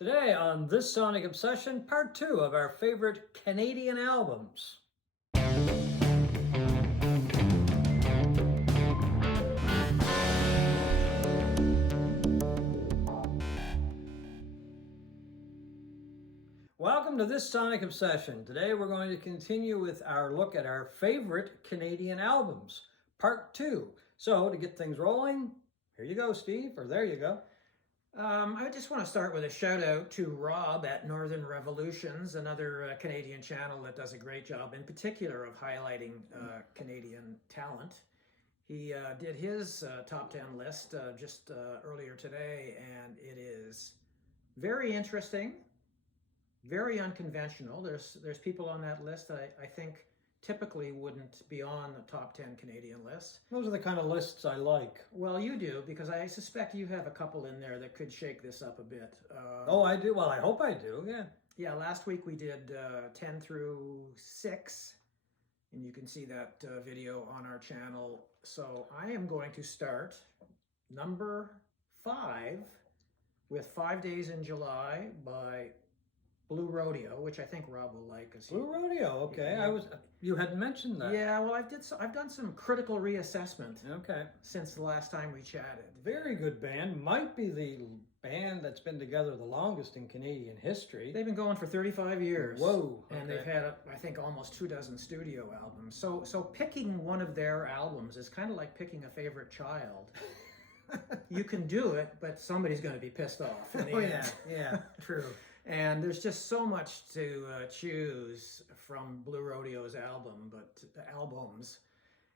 Today on This Sonic Obsession, part 2 of our favorite Canadian albums. Welcome to This Sonic Obsession. Today we're going to continue with our look at our favorite Canadian albums, part 2. So to get things rolling, here you go, Steve, or there you go. I just want to start with a shout out to Rob at Northern Revolutions, another Canadian channel that does a great job, in particular, of highlighting Canadian talent. He did his top 10 list just earlier today, and it is very interesting, very unconventional. There's people on that list that I think typically wouldn't be on the top 10 Canadian lists. Those are the kind of lists I like. Well, you do, because I suspect you have a couple in there that could shake this up a bit. Oh, I do? Well, I hope I do, yeah. Yeah, last week we did 10 through 6, and you can see that video on our channel. So I am going to start number 5 with 5 Days in July by Blue Rodeo, which I think Rob will like. Blue Rodeo, okay. Yeah. You had mentioned that. Yeah, well, I've done some critical reassessment. Okay. Since the last time we chatted. Very good band. Might be the band that's been together the longest in Canadian history. They've been going for 35 years. Whoa. Okay. And they've had, I think, almost 24 studio albums. So picking one of their albums is kind of like picking a favorite child. You can do it, but somebody's going to be pissed off. Oh, yeah, true. And there's just so much to choose from Blue Rodeo's albums.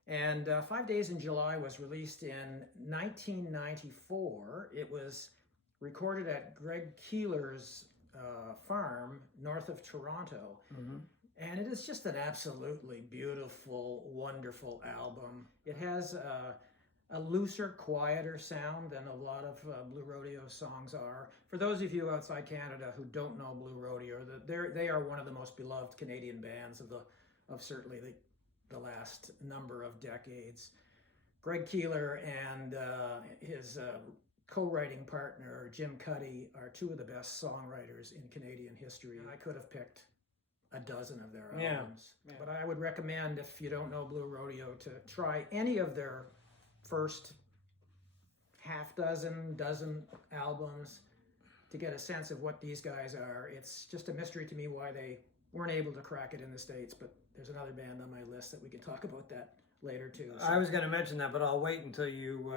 And 5 Days in July was released in 1994. It was recorded at Greg Keeler's farm north of Toronto. Mm-hmm. And it is just an absolutely beautiful, wonderful album. It has a looser, quieter sound than a lot of Blue Rodeo songs are. For those of you outside Canada who don't know Blue Rodeo, they are one of the most beloved Canadian bands of certainly the last number of decades. Greg Keeler and his co-writing partner, Jim Cuddy, are two of the best songwriters in Canadian history. I could have picked a dozen of their albums. Yeah. But I would recommend, if you don't know Blue Rodeo, to try any of their first dozen albums to get a sense of what these guys are. It's just a mystery to me why they weren't able to crack it in the States, but there's another band on my list that we can talk about that later too. So, I was going to mention that, but I'll wait until you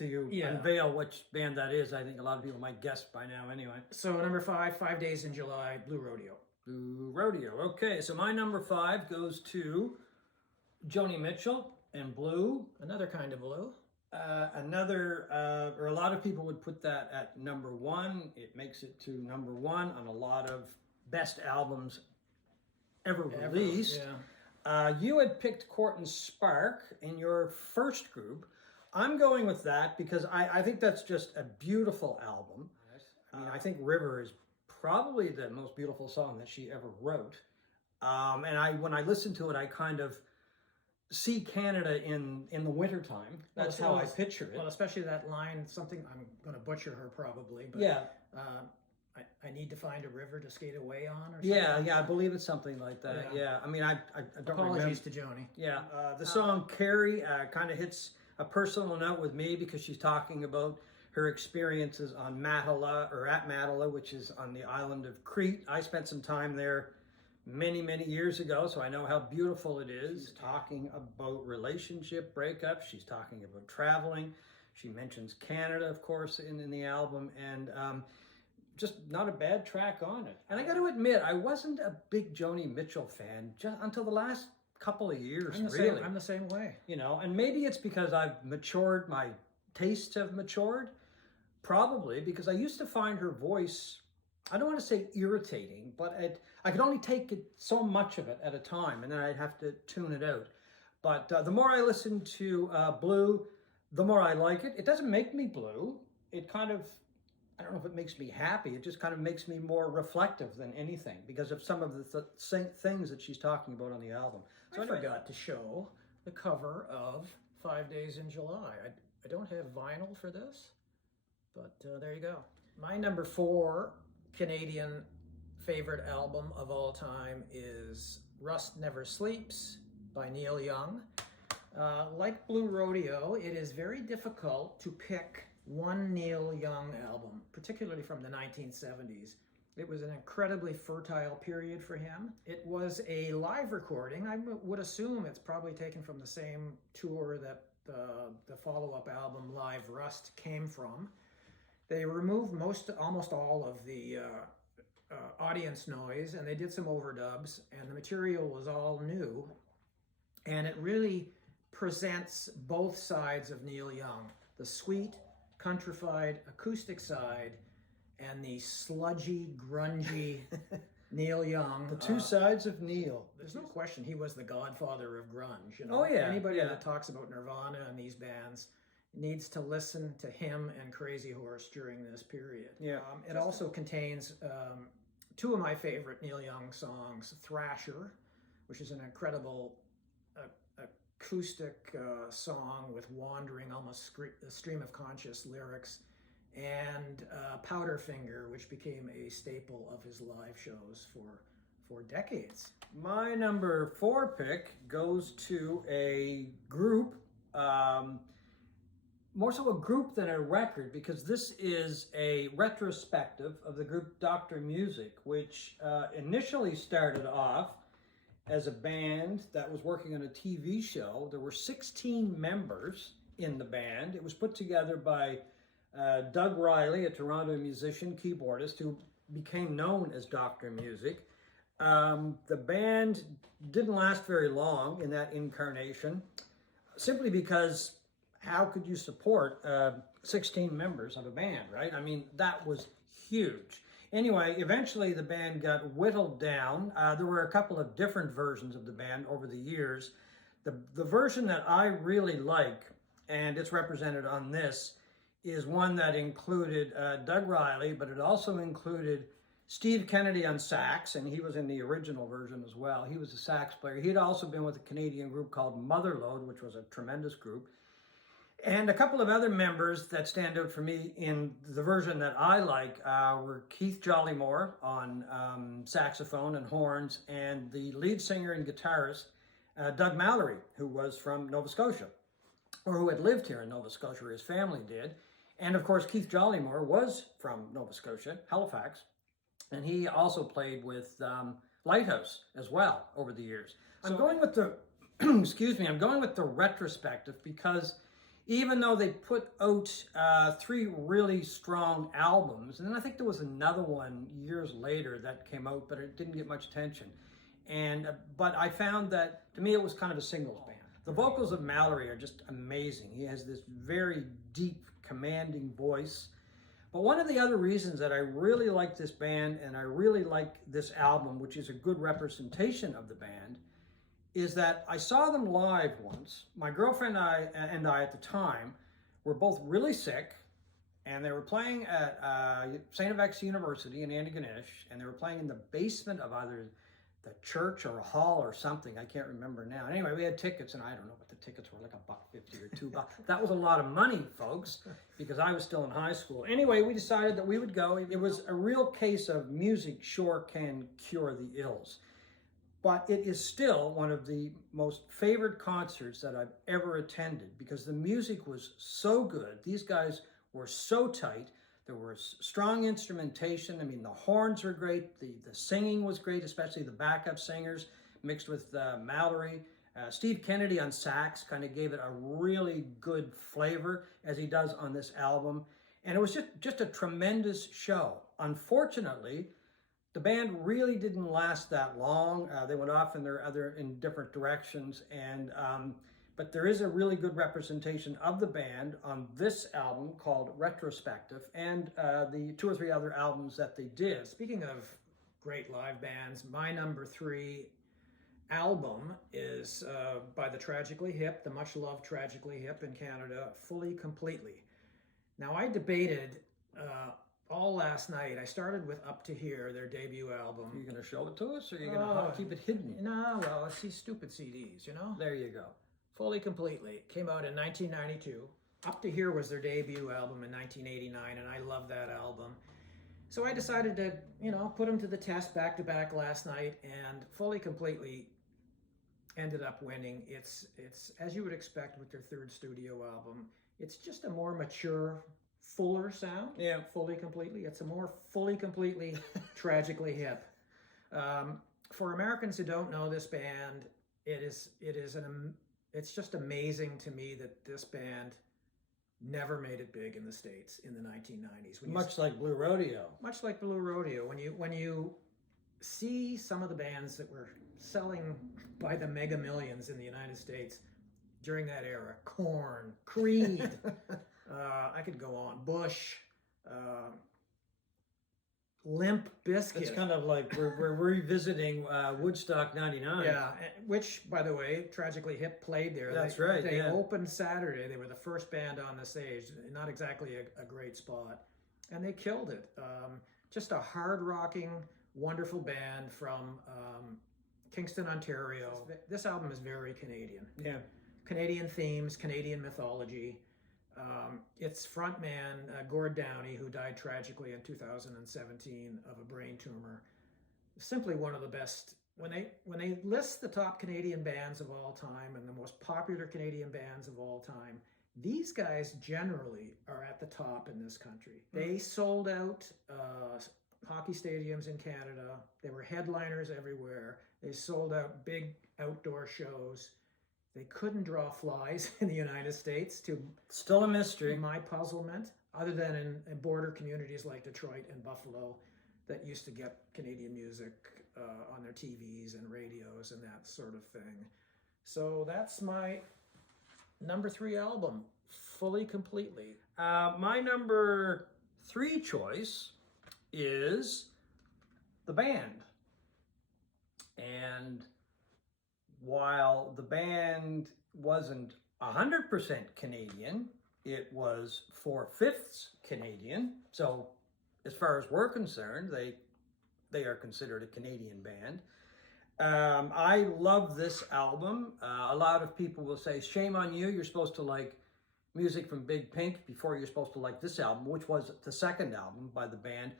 unveil which band that is. I think a lot of people might guess by now anyway. So number 5 Days in July, Blue Rodeo. Blue Rodeo. Okay, so my number 5 goes to Joni Mitchell and Blue. Another kind of blue. Or a lot of people would put that at number 1. It makes it to number 1 on a lot of best albums ever released. Yeah. You had picked Court and Spark in your first group. I'm going with that because I think that's just a beautiful album. I mean, I think River is probably the most beautiful song that she ever wrote. And when I listen to it, I kind of see Canada in the wintertime. That's how I picture it. Well, especially that line, something, I'm going to butcher her probably, but yeah. I need to find a river to skate away on, or something. Yeah, I believe it's something like that. Yeah. I mean, I don't Apologies to Joni. Yeah, the song Carrie kind of hits a personal note with me because she's talking about her experiences on at Matala, which is on the island of Crete. I spent some time there many, many years ago, so I know how beautiful it is. She's talking about relationship breakups. She's talking about traveling. She mentions Canada, of course, in the album, and just not a bad track on it. And I got to admit, I wasn't a big Joni Mitchell fan until the last couple of years, really. I'm the same way. You know, and maybe it's because I've matured, my tastes have matured, probably, because I used to find her voice, I don't want to say irritating, but I could only take it so much of it at a time, and then I'd have to tune it out. But the more I listen to Blue, the more I like it. It doesn't make me blue. It kind of, I don't know if it makes me happy. It just kind of makes me more reflective than anything because of some of the things that she's talking about on the album. So I forgot to show the cover of 5 Days in July. I don't have vinyl for this, but there you go. My number 4 Canadian favorite album of all time is Rust Never Sleeps by Neil Young. Like Blue Rodeo, it is very difficult to pick one Neil Young album, particularly from the 1970s. It was an incredibly fertile period for him. It was a live recording. I would assume it's probably taken from the same tour that the follow-up album Live Rust came from. They removed almost all of the audience noise, and they did some overdubs, and the material was all new. And it really presents both sides of Neil Young, the sweet, countrified, acoustic side, and the sludgy, grungy Neil Young. The two sides of Neil. There's no question he was the godfather of grunge. Oh yeah. Anybody yeah. that talks about Nirvana and these bands needs to listen to him and Crazy Horse during this period. Yeah. It also contains two of my favorite Neil Young songs, Thrasher, which is an incredible acoustic song with wandering, almost stream of conscious lyrics, and Powderfinger, which became a staple of his live shows for decades. My number 4 pick goes to a group, more so a group than a record, because this is a retrospective of the group Dr. Music, which initially started off as a band that was working on a TV show. There were 16 members in the band. It was put together by Doug Riley, a Toronto musician, keyboardist, who became known as Dr. Music. The band didn't last very long in that incarnation, simply because how could you support 16 members of a band, right? I mean, that was huge. Anyway, eventually the band got whittled down. There were a couple of different versions of the band over the years. The version that I really like, and it's represented on this, is one that included Doug Riley, but it also included Steve Kennedy on sax, and he was in the original version as well. He was a sax player. He'd also been with a Canadian group called Motherload, which was a tremendous group. And a couple of other members that stand out for me in the version that I like were Keith Jollymore on saxophone and horns, and the lead singer and guitarist, Doug Mallory, who was from Nova Scotia, or who had lived here in Nova Scotia, or his family did. And of course, Keith Jollymore was from Nova Scotia, Halifax, and he also played with Lighthouse as well over the years. I'm going with the, excuse me, I'm going with the retrospective because even though they put out 3 really strong albums, and then I think there was another one years later that came out, but it didn't get much attention. And but I found that, to me, it was kind of a singles band. The vocals of Mallory are just amazing. He has this very deep, commanding voice. But one of the other reasons that I really like this band and I really like this album, which is a good representation of the band, is that I saw them live once. My girlfriend and I at the time were both really sick, and they were playing at St. FX University in Antigonish, and they were playing in the basement of either the church or a hall or something. I can't remember now. Anyway, we had tickets, and I don't know what the tickets were, like $1.50 or $2. That was a lot of money, folks, because I was still in high school. Anyway, we decided that we would go. It was a real case of music sure can cure the ills. But it is still one of the most favorite concerts that I've ever attended because the music was so good. These guys were so tight. There was strong instrumentation. I mean, the horns were great. The singing was great, especially the backup singers mixed with Mallory. Steve Kennedy on sax kind of gave it a really good flavor, as he does on this album. And it was just a tremendous show. Unfortunately, the band really didn't last that long. They went off in different directions, and but there is a really good representation of the band on this album called Retrospective, and the 2 or 3 other albums that they did. Speaking of great live bands, my number 3 album is by the Tragically Hip, the much-loved Tragically Hip in Canada, Fully Completely. Now, I debated all last night. I started with Up to Here, their debut album. Are you going to show it to us, or are you going to keep it hidden? No, well, it's these stupid CDs, you know? There you go. Fully Completely. It came out in 1992. Up to Here was their debut album in 1989, and I love that album. So I decided to, put them to the test back to back last night, and fully, completely ended up winning. It's as you would expect with their third studio album. It's just a more mature, fuller sound. Yeah. Fully, completely. It's a more fully, completely Tragically Hip. For Americans who don't know this band, it's just amazing to me that this band never made it big in the States in the 1990s. Much like Blue Rodeo. Much like Blue Rodeo. When you see some of the bands that were selling by the mega millions in the United States during that era, Korn, Creed, I could go on, Bush, Limp Bizkit. It's kind of like we're revisiting Woodstock '99. Yeah, which, by the way, Tragically Hip played there. That's right. They yeah. opened Saturday. They were the first band on the stage. Not exactly a great spot, and they killed it. Just a hard-rocking, wonderful band from Kingston, Ontario. This album is very Canadian. Yeah. Canadian themes, Canadian mythology. Its frontman, Gord Downey, who died tragically in 2017 of a brain tumor, simply one of the best. When they list the top Canadian bands of all time and the most popular Canadian bands of all time, these guys generally are at the top in this country. They sold out hockey stadiums in Canada. They were headliners everywhere. They sold out big outdoor shows. They couldn't draw flies in the United States, to still a mystery. My puzzlement, other than in border communities like Detroit and Buffalo that used to get Canadian music on their TVs and radios and that sort of thing. So that's my number 3 album, fully, completely. My number 3 choice is the band. And while the band wasn't 100% Canadian, it was 4/5 Canadian. So as far as we're concerned, they are considered a Canadian band. I love this album. A lot of people will say, shame on you, you're supposed to like music from Big Pink before you're supposed to like this album, which was the second album by the band.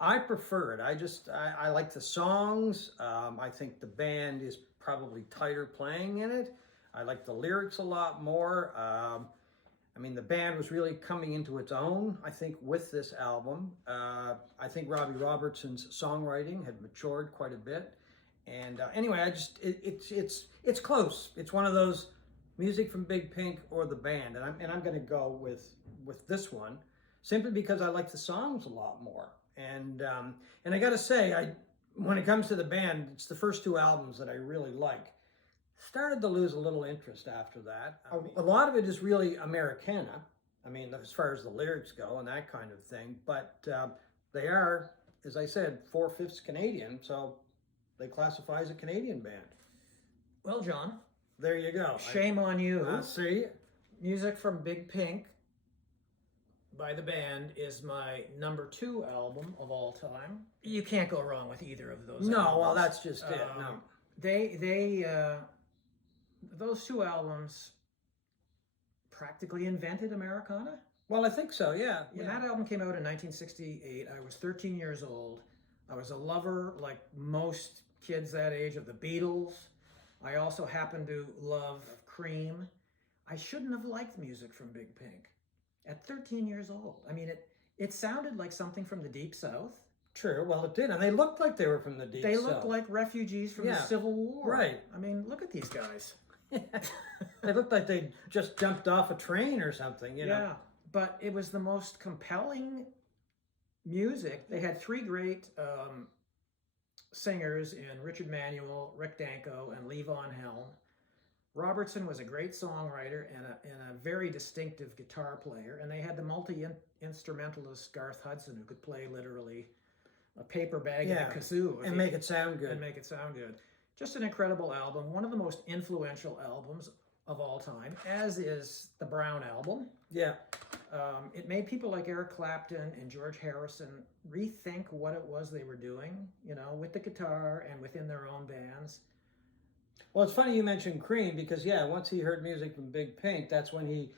I prefer it. I like the songs. I think the band is probably tighter playing in it. I like the lyrics a lot more. I mean, the band was really coming into its own, I think, with this album. I think Robbie Robertson's songwriting had matured quite a bit. And anyway, it's close. It's one of those music from Big Pink or the band, and I'm going to go with this one simply because I like the songs a lot more. And I got to say, when it comes to the band, it's the first 2 albums that I really like. Started to lose a little interest after that. A lot of it is really Americana. I mean, as far as the lyrics go and that kind of thing. But they are, as I said, 4/5 Canadian, so they classify as a Canadian band. Well, John, there you go. Shame on you. See? Music from Big Pink by the band is my number 2 album of all time. You can't go wrong with either of those albums. No, well, that's just it. No. Those 2 albums practically invented Americana. Well, I think so, yeah. When that album came out in 1968, I was 13 years old. I was a lover, like most kids that age, of the Beatles. I also happened to love Cream. I shouldn't have liked music from Big Pink at 13 years old. I mean, it sounded like something from the Deep South. True, well, it did, and they looked like they were from the Deep South. They looked like refugees from the Civil War. Right. I mean, look at these guys. They looked like they just jumped off a train or something, you know. Yeah, but it was the most compelling music. They had 3 great singers in Richard Manuel, Rick Danko, and Levon Helm. Robertson was a great songwriter and a very distinctive guitar player, and they had the multi-instrumentalist Garth Hudson, who could play literally a paper bag and a kazoo. And make it sound good. Just an incredible album, one of the most influential albums of all time, as is the Brown Album. Yeah. It made people like Eric Clapton and George Harrison rethink what it was they were doing, with the guitar and within their own bands. Well, it's funny you mentioned Cream because, once he heard music from Big Pink, that's when he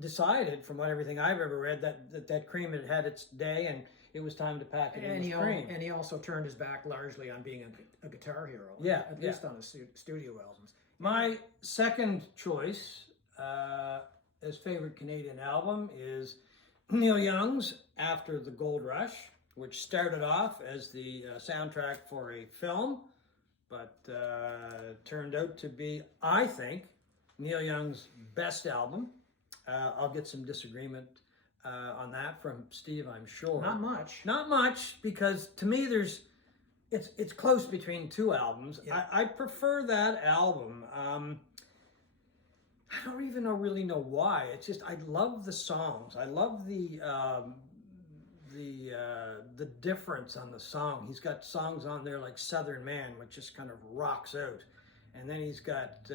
decided, from everything I've ever read, that Cream had its day, and it was time to pack it in And with cream. and he also turned his back largely on being a guitar hero. Yeah, at least on his studio albums. My second choice as favorite Canadian album is Neil Young's After the Gold Rush, which started off as the soundtrack for a film, but turned out to be, I think, Neil Young's best album. I'll get some disagreement on that from Steve, I'm sure. Not much. Not much, because to me it's close between two albums. Yeah. I prefer that album. I don't even really know why. It's just I love the songs. I love the difference on the song. He's got songs on there like Southern Man, which just kind of rocks out, and then he's got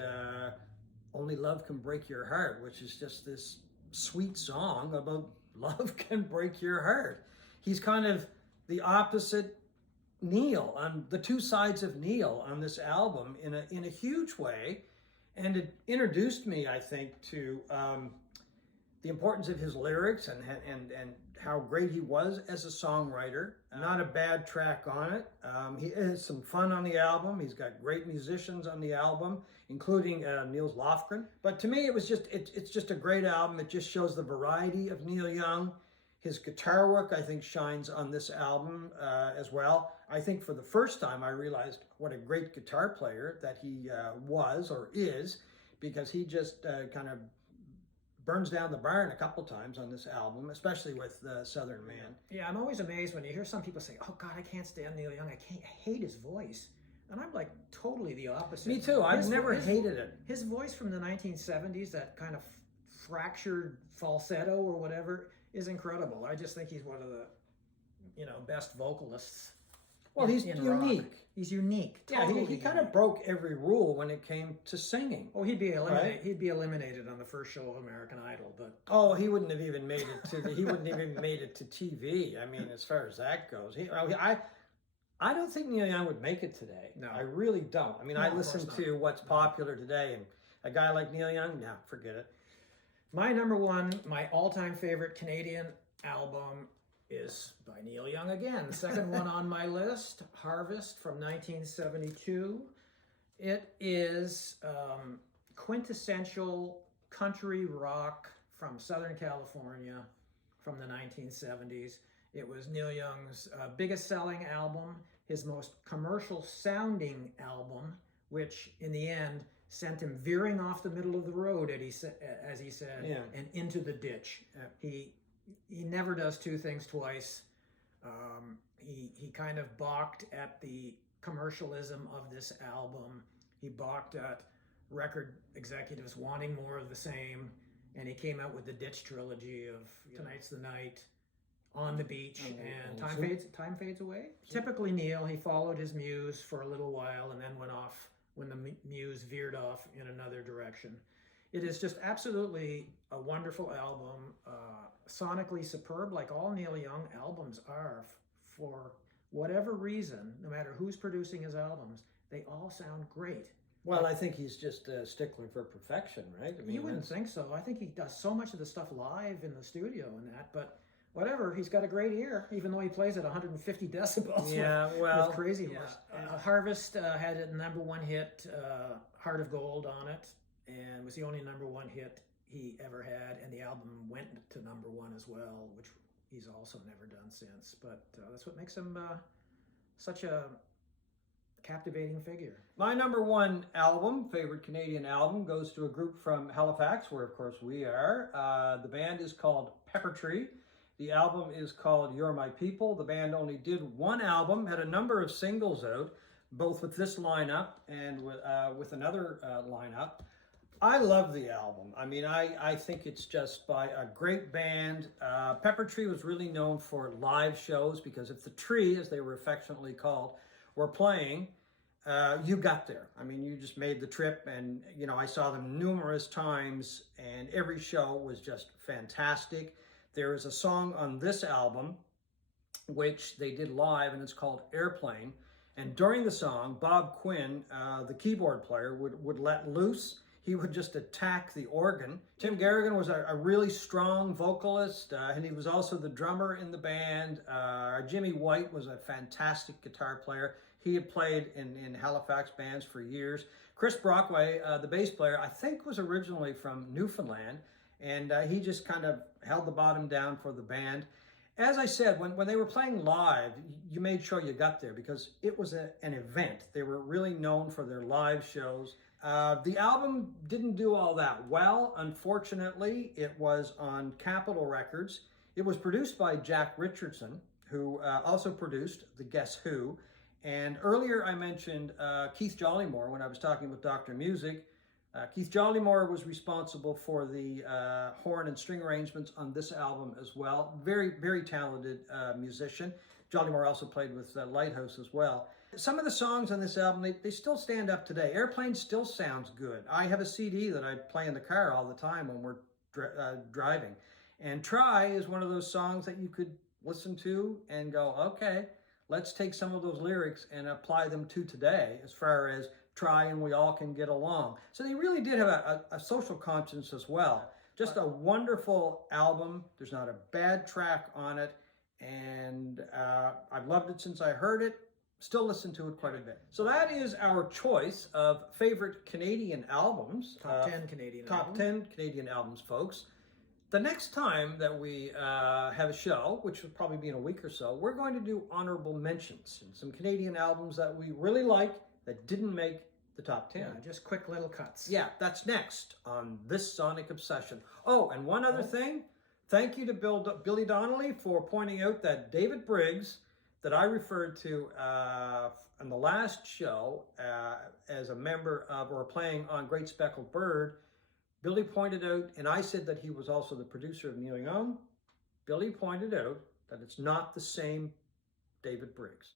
Only Love Can Break Your Heart, which is just this sweet song about love can break your heart. He's kind of the opposite Neil, on the two sides of Neil on this album in a huge way, and it introduced me, I think, to the importance of his lyrics and how great he was as a songwriter. Not a bad track on it. He has some fun on the album. He's got great musicians on the album, including Niels Lofgren. But to me, it's just a great album. It just shows the variety of Neil Young. His guitar work, I think, shines on this album as well. I think for the first time, I realized what a great guitar player that he was or is, because he just kind of burns down the barn a couple times on this album, especially with Southern Man. Yeah, I'm always amazed when you hear some people say, "Oh God, I can't stand Neil Young. I hate his voice," and I'm like totally the opposite. Me too. I've never hated it. His voice from the 1970s, that kind of fractured falsetto or whatever, is incredible. I just think he's one of the, best vocalists. Well, he's unique. Rock. He's unique. Totally he kind of broke every rule when it came to singing. Oh, he'd be eliminated. Right? He eliminated on the first show of American Idol, but he wouldn't have even made it to he wouldn't have even made it to TV. I mean, as far as that goes, I don't think Neil Young would make it today. No, I really don't. I mean, no, I listen to what's popular today, and a guy like Neil Young, no, forget it. My number one, my all-time favorite Canadian album is by Neil Young again. The second one on my list, Harvest from 1972. It is quintessential country rock from Southern California from the 1970s. It was Neil Young's biggest selling album, his most commercial sounding album, which in the end sent him veering off the middle of the road, as he said, Yeah. and into the ditch. Yeah. He never does two things twice. He kind of balked at the commercialism of this album. He balked at record executives wanting more of the same, and he came out with the Ditch trilogy of Tonight's the Night, On the Beach, and Time Fades Away. Typically Neil, he followed his muse for a little while and then went off when the muse veered off in another direction. It is just absolutely a wonderful album, sonically superb, like all Neil Young albums are. For whatever reason, no matter who's producing his albums, they all sound great. Well, I think he's just a stickler for perfection, right? I mean, you wouldn't think so. I think he does so much of the stuff live in the studio and that, but whatever, he's got a great ear, even though he plays at 150 decibels with crazy horse. Harvest had a number one hit, Heart of Gold, on it, and was the only number one hit he ever had, and the album went to number one as well, which he's also never done since. But that's what makes him such a captivating figure. My number one album, favorite Canadian album, goes to a group from Halifax, where of course we are. The band is called Pepper Tree. The album is called You're My People. The band only did one album, had a number of singles out, both with this lineup and with another lineup. I love the album. I mean, I think it's just by a great band. Pepper Tree was really known for live shows, because if the Tree, as they were affectionately called, were playing, you got there. I mean, you just made the trip, and I saw them numerous times, and every show was just fantastic. There is a song on this album which they did live, and it's called Airplane. And during the song, Bob Quinn, the keyboard player, would let loose. he would just attack the organ. Tim Garrigan was a really strong vocalist, and he was also the drummer in the band. Jimmy White was a fantastic guitar player. He had played in Halifax bands for years. Chris Brockway, the bass player, I think was originally from Newfoundland, and he just kind of held the bottom down for the band. As I said, when they were playing live, you made sure you got there because it was an event. They were really known for their live shows. The album didn't do all that well, unfortunately. It was on Capitol Records. It was produced by Jack Richardson, who also produced the Guess Who. And earlier I mentioned Keith Jollymore when I was talking with Dr. Music. Keith Jollymore was responsible for the horn and string arrangements on this album as well. Very, very talented musician. Jollymore also played with Lighthouse as well. Some of the songs on this album, they still stand up today. Airplane still sounds good. I have a CD that I play in the car all the time when we're driving. And Try is one of those songs that you could listen to and go, okay, let's take some of those lyrics and apply them to today as far as try and we all can get along. So they really did have a social conscience as well. Just a wonderful album. There's not a bad track on it. And I've loved it since I heard it. Still listen to it quite a bit. So that is our choice of favorite Canadian albums. Top 10 Canadian Top 10 Canadian albums, folks. The next time that we have a show, which will probably be in a week or so, we're going to do honorable mentions and some Canadian albums that we really like that didn't make the top 10. Yeah, just quick little cuts. Yeah, that's next on This Sonic Obsession. Oh, and one other thing. Thank you to Billy Donnelly for pointing out that David Briggs, that I referred to in the last show as a member of, or playing on Great Speckled Bird, Billy pointed out, and I said that he was also the producer of Neil Young. Billy pointed out that it's not the same David Briggs.